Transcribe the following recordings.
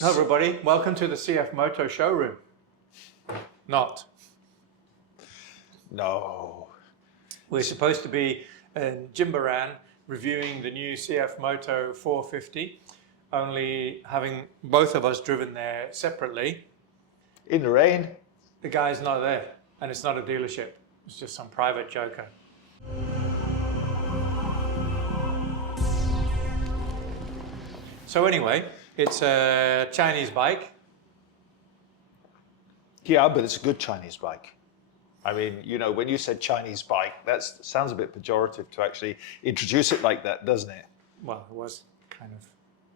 Hello everybody, welcome to the CF Moto showroom. Not. No. We're supposed to be in Jimbaran reviewing the new CF Moto 450, only having both of us driven there separately. In the rain. The guy's not there, and it's not a dealership, it's just some private joker. So anyway, it's a Chinese bike. Yeah, but it's a good Chinese bike. I mean, you know, when you said Chinese bike, that sounds a bit pejorative to actually introduce it like that, doesn't it? Well, it was kind of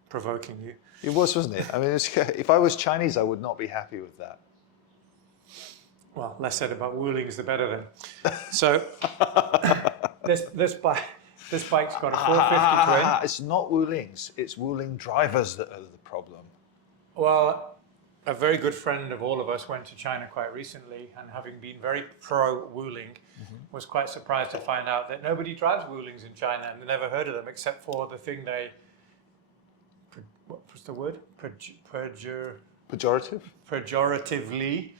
provoking you. It was, wasn't it? I mean, if I was Chinese, I would not be happy with that. Well, less said about Woolings, the better then. So this bike's got a 450 twin. It's not Woolings, it's Wooling drivers that are the problem. Well, a very good friend of all of us went to China quite recently, and having been very pro Wooling, was quite surprised to find out that nobody drives Woolings in China, and they never heard of them except for the thing they, what was the word? Pejorative? Pejoratively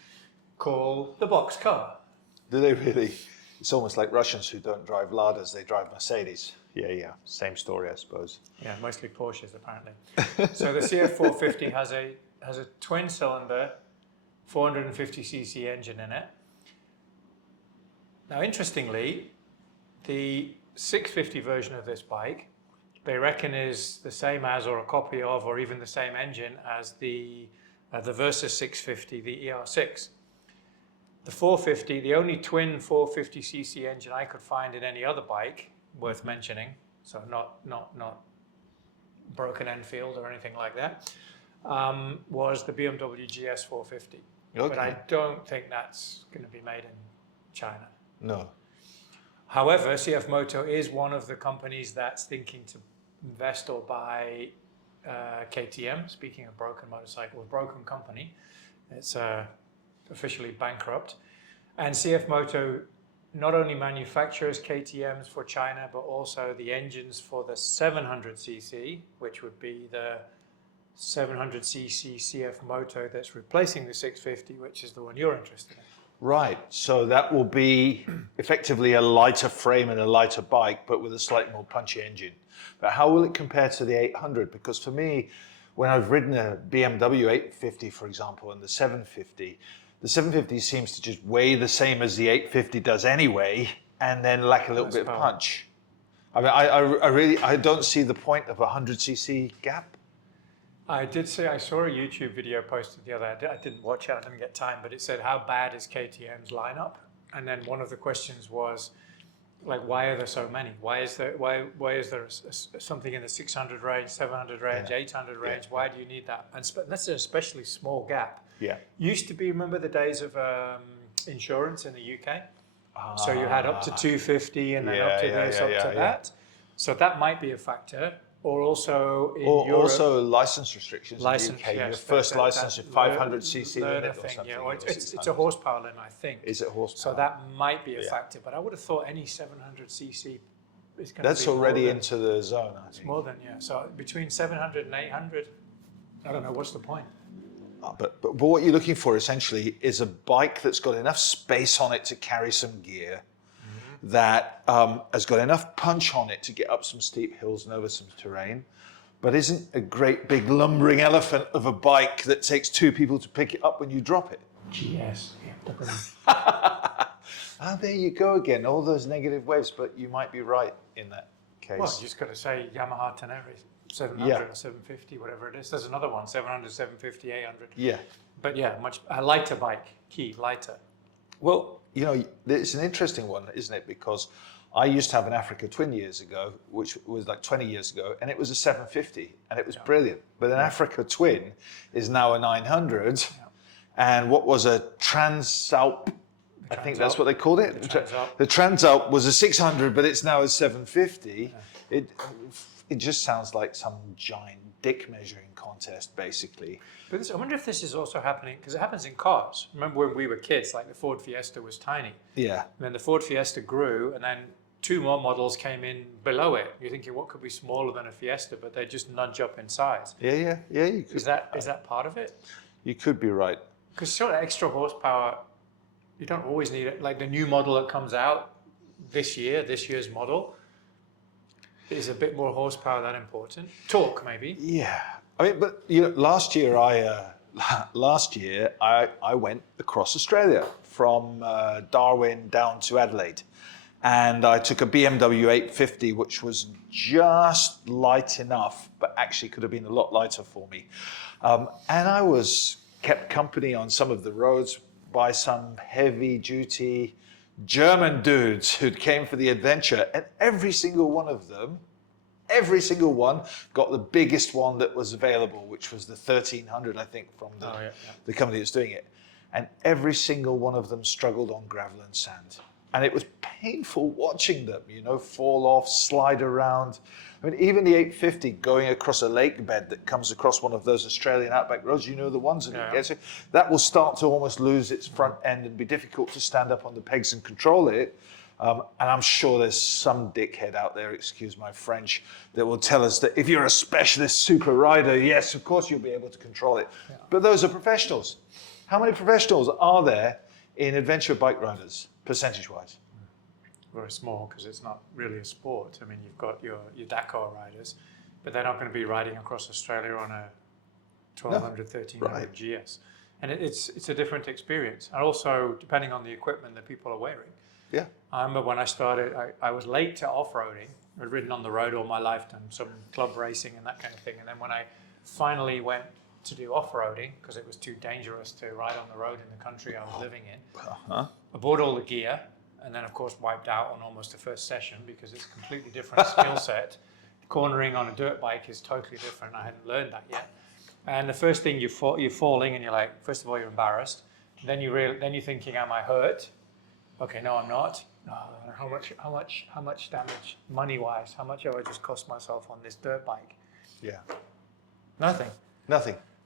call the box car. Do they really? It's almost like Russians who don't drive Ladas, they drive Mercedes. Yeah, same story, I suppose. Yeah, mostly Porsches apparently. So the CF 450 has a twin-cylinder 450cc engine in it. Now, interestingly, the 650 version of this bike, they reckon is the same as, or a copy of, or even the same engine as the Versus 650, the ER6. The 450, the only twin 450cc engine I could find in any other bike worth mentioning, so not broken Enfield or anything like that, was the BMW GS 450. Okay. But I don't think that's going to be made in China. No. However, CF Moto is one of the companies that's thinking to invest or buy KTM. Speaking of broken motorcycle, a broken company. It's officially bankrupt. And CF Moto not only manufactures KTMs for China, but also the engines for the 700cc, which would be the 700cc CF Moto that's replacing the 650, which is the one you're interested in. Right, so that will be effectively a lighter frame and a lighter bike, but with a slightly more punchy engine. But how will it compare to the 800? Because for me, when I've ridden a BMW 850, for example, and the 750 seems to just weigh the same as the 850 does anyway, and then lack a little bit of punch. I mean, I don't see the point of a 100cc gap. I did say I saw a YouTube video posted the other day. I didn't watch it, I didn't get time, but it said, how bad is KTM's lineup? And then one of the questions was, like, why are there so many? Why is there something in the 600 range, 700 range, 800 range? Why do you need that? And that's an especially small gap. Yeah. Used to be, remember the days of insurance in the UK? So you had up to 250 and then up to this, up to that. So that might be a factor. Or also in Europe. Also license restrictions in the UK. Yes, your first license is 500cc limit or something. Yeah, or it's a horsepower limit, I think. Is it horsepower? So that might be a factor, but I would have thought any 700cc is going to be That's already into the zone, I think. It's more than, yeah. So between 700 and 800, I don't know, what's the point? But what you're looking for essentially is a bike that's got enough space on it to carry some gear, that has got enough punch on it to get up some steep hills and over some terrain, but isn't a great big lumbering elephant of a bike that takes two people to pick it up when you drop it. GS. There you go again, all those negative waves, but you might be right in that case. Well, you just got to say Yamaha Tenere 700 or 750, whatever it is. There's another one, 700, 750, 800. Yeah. But yeah, a lighter bike, lighter. Well, you know, it's an interesting one, isn't it? Because I used to have an Africa Twin years ago, which was like 20 years ago, and it was a 750, and it was brilliant. But an Africa Twin is now a 900, and what was a Transalp, I think that's what they called it. The Transalp was a 600, but it's now a 750. Yeah. It just sounds like some giant dick measuring contest, basically. But I wonder if this is also happening, because it happens in cars. Remember when we were kids, like the Ford Fiesta was tiny. Yeah. And then the Ford Fiesta grew, and then two more models came in below it. You're thinking, what could be smaller than a Fiesta? But they just nudge up in size. Yeah. You could, Is that part of it? you could be right. Because sort of extra horsepower, you don't always need it. Like the new model that comes out this year's model, is a bit more horsepower that important? Torque, maybe. Yeah, I mean, but you know, last year I went across Australia from Darwin down to Adelaide, and I took a BMW 850, which was just light enough, but actually could have been a lot lighter for me. And I was kept company on some of the roads by some heavy-duty German dudes who came for the adventure, and every single one got the biggest one that was available, which was the 1300, I think, from the company that's doing it. And every single one of them struggled on gravel and sand. And it was painful watching them, you know, fall off, slide around. I mean, even the 850 going across a lake bed that comes across one of those Australian outback roads, you know, the ones that it gets, that will start to almost lose its front end and be difficult to stand up on the pegs and control it. And I'm sure there's some dickhead out there, excuse my French, that will tell us that if you're a specialist super rider, yes, of course you'll be able to control it. Yeah. But those are professionals. How many professionals are there in adventure bike riders, percentage-wise? Very small, because it's not really a sport. I mean, you've got your Dakar riders, but they're not going to be riding across Australia on a 1200, 1300 GS. And it's a different experience. And also, depending on the equipment that people are wearing. Yeah. I remember when I started, I was late to off-roading. I'd ridden on the road all my life, done some club racing and that kind of thing. And then when I finally went to do off-roading, because it was too dangerous to ride on the road in the country I was living in, I bought all the gear, and then of course wiped out on almost the first session because it's a completely different skill set. Cornering on a dirt bike is totally different. I hadn't learned that yet. And the first thing you're falling, and you're like, first of all, you're embarrassed. Then you're thinking, am I hurt? Okay, no, I'm not. How much damage, money-wise? How much have I just cost myself on this dirt bike? Yeah. Nothing.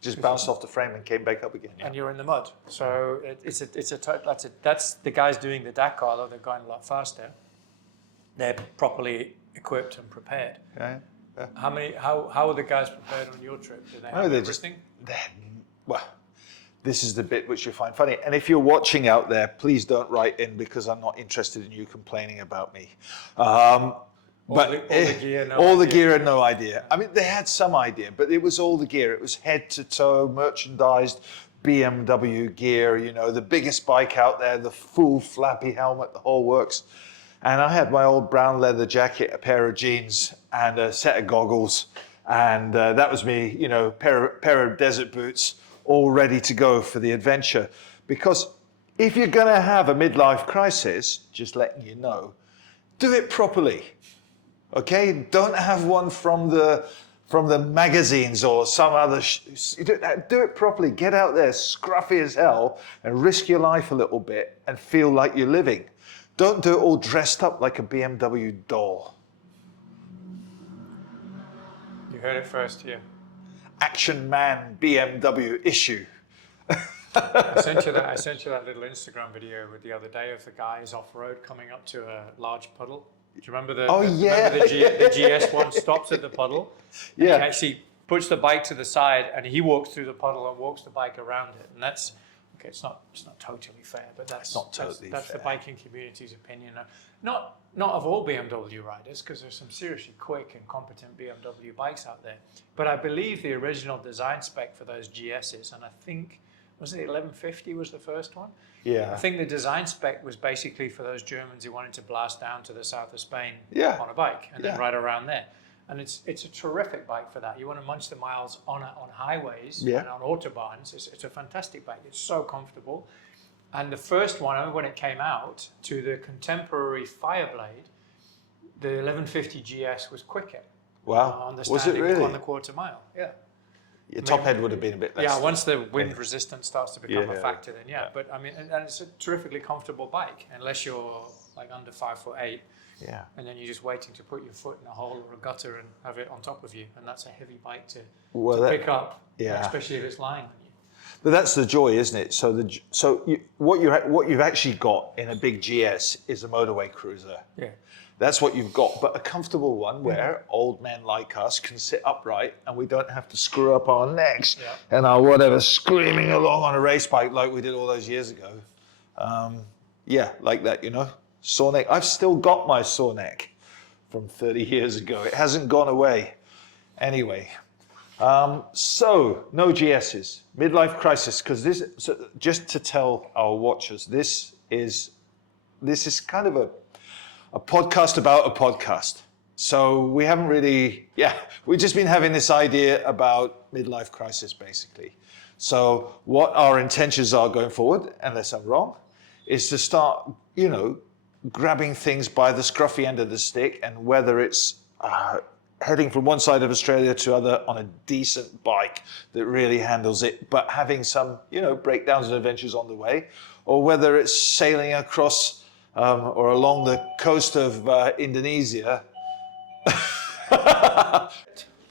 Just bounced off the frame and came back up again. Yeah. And you're in the mud. So that's the guys doing the Dakar, though they're going a lot faster. They're properly equipped and prepared. Yeah. How are the guys prepared on your trip? Do they have everything? Well, this is the bit which you find funny. And if you're watching out there, please don't write in because I'm not interested in you complaining about me. All the gear and no idea. I mean, they had some idea, but it was all the gear. It was head to toe, merchandised BMW gear, you know, the biggest bike out there, the full flappy helmet, the whole works. And I had my old brown leather jacket, a pair of jeans, and a set of goggles. And that was me, you know, pair of desert boots, all ready to go for the adventure. Because if you're going to have a midlife crisis, just letting you know, do it properly. Okay, don't have one from the magazines or some other. Do it properly. Get out there, scruffy as hell, and risk your life a little bit and feel like you're living. Don't do it all dressed up like a BMW doll. You heard it first here. Action Man BMW issue. I sent you that little Instagram video the other day of the guys off road coming up to a large puddle. Do you remember the GS one stops at the puddle? Yeah. He actually puts the bike to the side and he walks through the puddle and walks the bike around it. And that's okay. It's not totally fair, but that's the biking community's opinion. Not of all BMW riders, because there's some seriously quick and competent BMW bikes out there. But I believe the original design spec for those GSs, and I think was it the 1150 was the first one? Yeah. I think the design spec was basically for those Germans who wanted to blast down to the south of Spain on a bike and then ride around there. And it's a terrific bike for that. You want to munch the miles on highways and on autobahns. It's a fantastic bike. It's so comfortable. And the first one, I remember when it came out, to the contemporary Fireblade, the 1150 GS was quicker. Wow. Was it really? On the quarter mile, yeah. Your top head would have been a bit less. Yeah, once the wind resistance starts to become a factor, then But I mean, and it's a terrifically comfortable bike, unless you're like under 5'8". Yeah. And then you're just waiting to put your foot in a hole or a gutter and have it on top of you, and that's a heavy bike to pick up, especially if it's lying on you. But that's the joy, isn't it? What you've actually got in a big GS is a motorway cruiser. Yeah. That's what you've got, but a comfortable one where old men like us can sit upright and we don't have to screw up our necks and our whatever screaming along on a race bike like we did all those years ago. Yeah, like that, you know, sore neck. I've still got my sore neck from 30 years ago. It hasn't gone away. Anyway, so no GSs, midlife crisis, because this, so just to tell our watchers, this is kind of a podcast about a podcast. So we haven't really, we've just been having this idea about midlife crisis, basically. So what our intentions are going forward, unless I'm wrong, is to start, you know, grabbing things by the scruffy end of the stick, and whether it's heading from one side of Australia to other on a decent bike that really handles it, but having some, you know, breakdowns and adventures on the way, or whether it's sailing across or along the coast of Indonesia.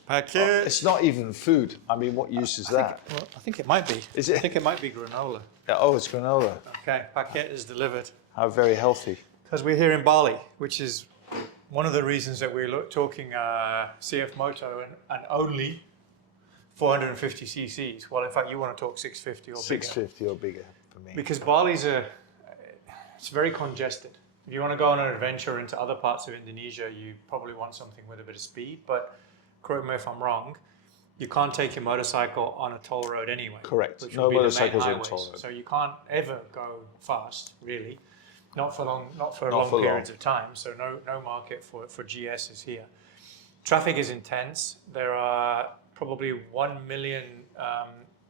Packet. It's not even food. I mean, what use is that? I think it might be. Is it? I think it might be granola. Yeah, oh, it's granola. Okay, packet is delivered. How very healthy. Because we're here in Bali, which is one of the reasons that we're talking CF Moto and only 450 cc's. Well, in fact, you want to talk 650 or bigger. 650 or bigger for me. Because Bali's it's very congested. If you want to go on an adventure into other parts of Indonesia, you probably want something with a bit of speed. But correct me if I'm wrong, you can't take your motorcycle on a toll road anyway. Correct. Which No will be motorcycles the main on highways. toll road. So you can't ever go fast, really. Not for long for periods of time. So no market for GSs here. Traffic is intense. There are probably 1 million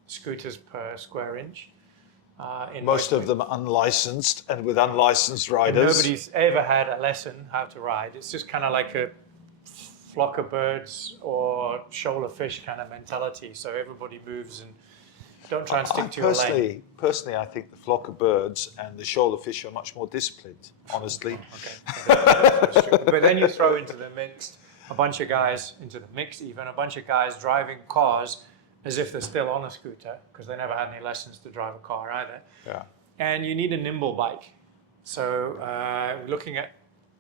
scooters per square inch. Most of them unlicensed and with unlicensed riders. Nobody's ever had a lesson how to ride. It's just kind of like a flock of birds or shoal of fish kind of mentality. So everybody moves and don't try and stick to your lane. Personally, I think the flock of birds and the shoal of fish are much more disciplined, honestly. Okay. That's true. But then you throw into the mix a bunch of guys driving cars as if they're still on a scooter, because they never had any lessons to drive a car either. Yeah. And you need a nimble bike. So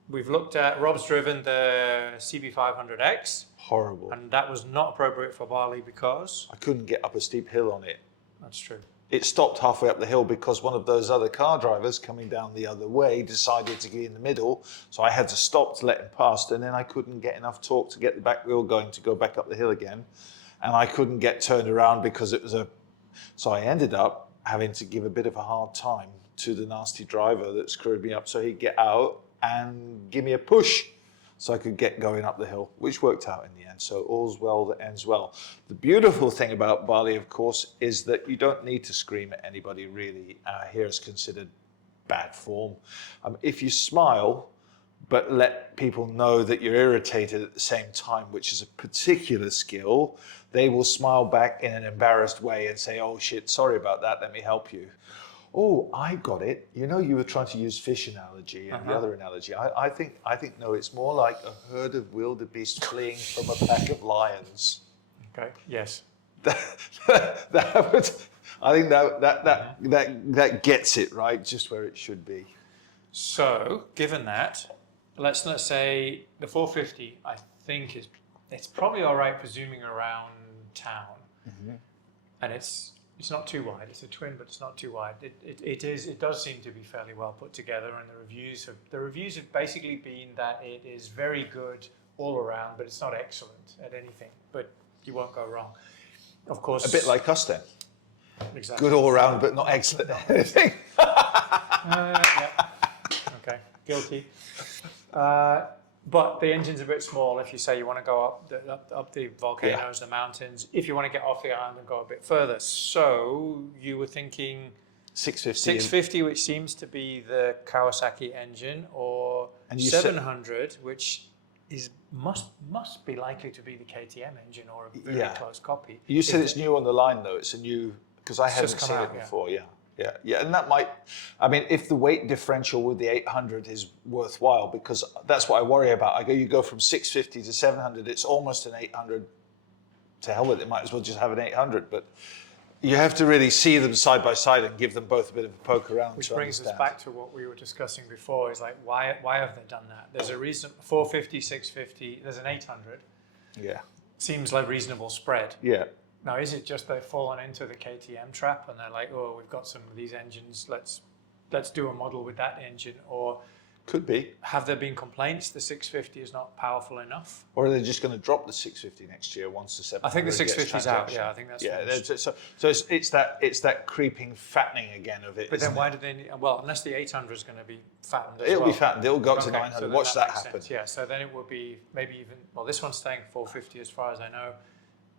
we've looked at, Rob's driven the CB500X. Horrible. And that was not appropriate for Bali because? I couldn't get up a steep hill on it. That's true. It stopped halfway up the hill because one of those other car drivers coming down the other way decided to get in the middle. So I had to stop to let him past, and then I couldn't get enough torque to get the back wheel going to go back up the hill again. And I couldn't get turned around because it was so I ended up having to give a bit of a hard time to the nasty driver that screwed me up, so he'd get out and give me a push so I could get going up the hill, which worked out in the end. So all's well that ends well. The beautiful thing about Bali, of course, is that you don't need to scream at anybody, really. Here is considered bad form. If you smile, but let people know that you're irritated at the same time, which is a particular skill, they will smile back in an embarrassed way and say, oh shit, sorry about that, let me help you. Oh, I got it. You know, you were trying to use fish analogy and the other analogy. I think no, it's more like a herd of wildebeest fleeing from a pack of lions. Okay, yes. I think that gets it right, just where it should be. So, given that, let's say the 450, I think it's probably all right for zooming around town, and it's not too wide. It's a twin, but it's not too wide. It does seem to be fairly well put together, and the reviews have basically been that it is very good all around, but it's not excellent at anything. But you won't go wrong. Of course, a bit like us then. Exactly. Good all around, but not excellent at anything. Yeah. Okay, guilty. But the engine's a bit small if you say you want to go up the volcanoes, the mountains, if you want to get off the island and go a bit further. So you were thinking 650, which seems to be the Kawasaki engine, or 700, which must be likely to be the KTM engine or a very close copy. You said it's new on the line though. It's a new, because I haven't seen it before. Yeah, and that might, I mean, if the weight differential with the 800 is worthwhile, because that's what I worry about. You go from 650 to 700, it's almost an 800. To hell with it, might as well just have an 800. But you have to really see them side by side and give them both a bit of a poke around. Which to brings us understand. back to what we were discussing before, is like, why have they done that? There's a reason, 450, 650, there's an 800. Yeah. Seems like reasonable spread. Yeah. Now, is it just they've fallen into the KTM trap and they're like, oh, we've got some of these engines, let's do a model with that engine? Or Could be. have there been complaints the 650 is not powerful enough? Or are they just going to drop the 650 next year once the 700 I think the 650 is out. gets Yeah, I think that's transaction? It's that creeping fattening again of it. But then isn't why it? do they need, well, unless the 800 is going to be fattened as It'll well. be fattened. It'll go up to Okay, 900. so then Watch that makes happen. sense. Yeah, so then it will be maybe even, well, this one's staying 450 as far as I know.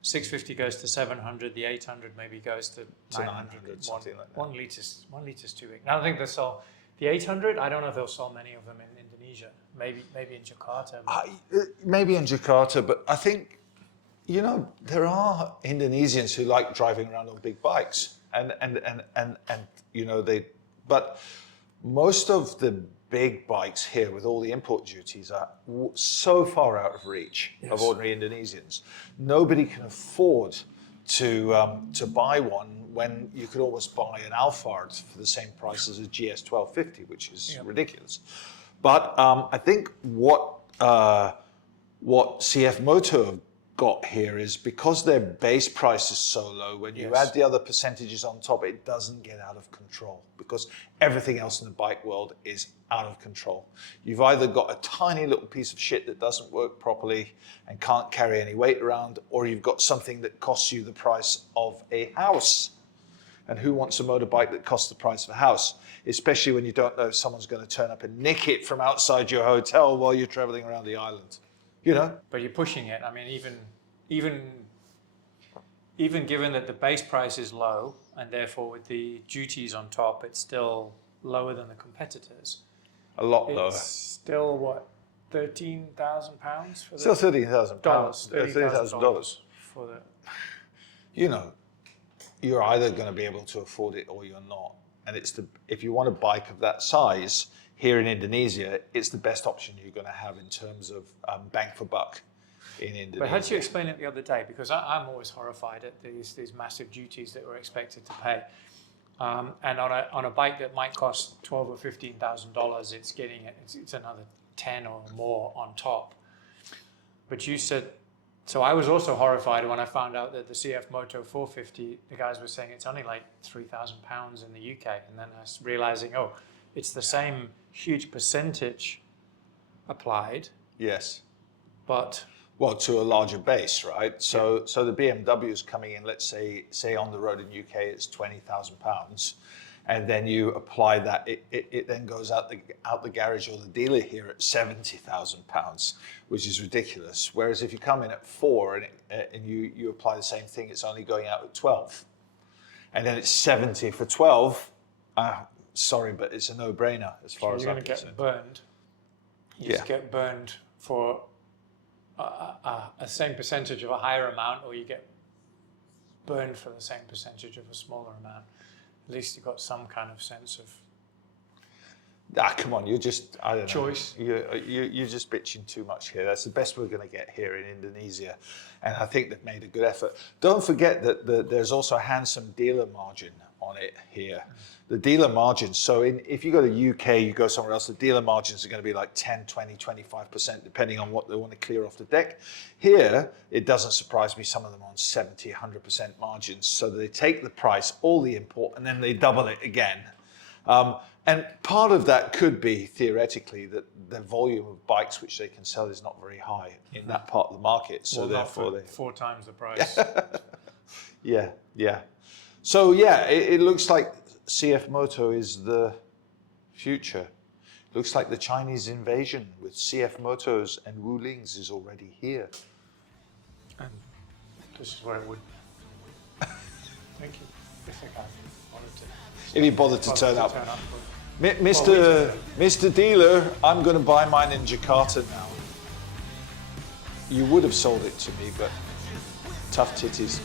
650 goes to 700, the 800 maybe goes to 900, something like that. 1 litres too big. Now I think they'll sell the 800. I don't know if they'll sell many of them in Indonesia. Maybe in Jakarta. Maybe in Jakarta, but I think, there are Indonesians who like driving around on big bikes, and but most of the big bikes here with all the import duties are so far out of reach of ordinary Indonesians. Nobody can afford to buy one when you could almost buy an Alphard for the same price as a GS 1250, which is ridiculous. But I think what CF Moto have got here is because their base price is so low, when you add the other percentages on top, it doesn't get out of control because everything else in the bike world is out of control. You've either got a tiny little piece of shit that doesn't work properly and can't carry any weight around, or you've got something that costs you the price of a house. And who wants a motorbike that costs the price of a house? Especially when you don't know if someone's going to turn up and nick it from outside your hotel while you're traveling around the island. But you're pushing it. I mean, even given that the base price is low, and therefore with the duties on top, it's still lower than the competitors. A lot lower. It's still what, £13,000 for the Still $30,000. $30,000 for the. You're either going to be able to afford it or you're not. And if you want a bike of that size here in Indonesia, it's the best option you're going to have in terms of bang for buck in Indonesia. But how did you explain it the other day? Because I'm always horrified at these massive duties that we're expected to pay. And on a bike that might cost $12,000 or $15,000, it's another 10 or more on top. But you said. So I was also horrified when I found out that the CF Moto 450, the guys were saying it's only like £3,000 in the UK. And then I was realizing, it's the same huge percentage applied. Yes. But... Well, to a larger base, right? So the BMW is coming in, let's say on the road in UK, it's £20,000. And then you apply that, it then goes out the garage or the dealer here at £70,000, which is ridiculous. Whereas if you come in at 4 and you apply the same thing, it's only going out at 12. And then it's 70 for 12. Sorry, but it's a no-brainer as far as I'm concerned. You're going to get burned. You just get burned for a same percentage of a higher amount, or you get burned for the same percentage of a smaller amount. At least you've got some kind of sense of come on, you're just, I don't choice. know. You're just bitching too much here. That's the best we're going to get here in Indonesia. And I think they've made a good effort. Don't forget that there's also a handsome dealer margin on it here. The dealer margins, so if you go to UK, you go somewhere else, the dealer margins are going to be like 10, 20, 25%, depending on what they want to clear off the deck. Here, it doesn't surprise me, some of them on 70, 100% margins. So they take the price, all the import, and then they double it again. And part of that could be, theoretically, that the volume of bikes which they can sell is not very high in that part of the market. So therefore, not for 4 times the price. Yeah. So it looks like CF Moto is the future. Looks like the Chinese invasion with CF Motos and Wulings is already here. And this is where it would. Thank you. If I wanted to. If you bothered to turn up. Mr. Dealer, I'm going to buy mine in Jakarta now. You would have sold it to me, but tough titties.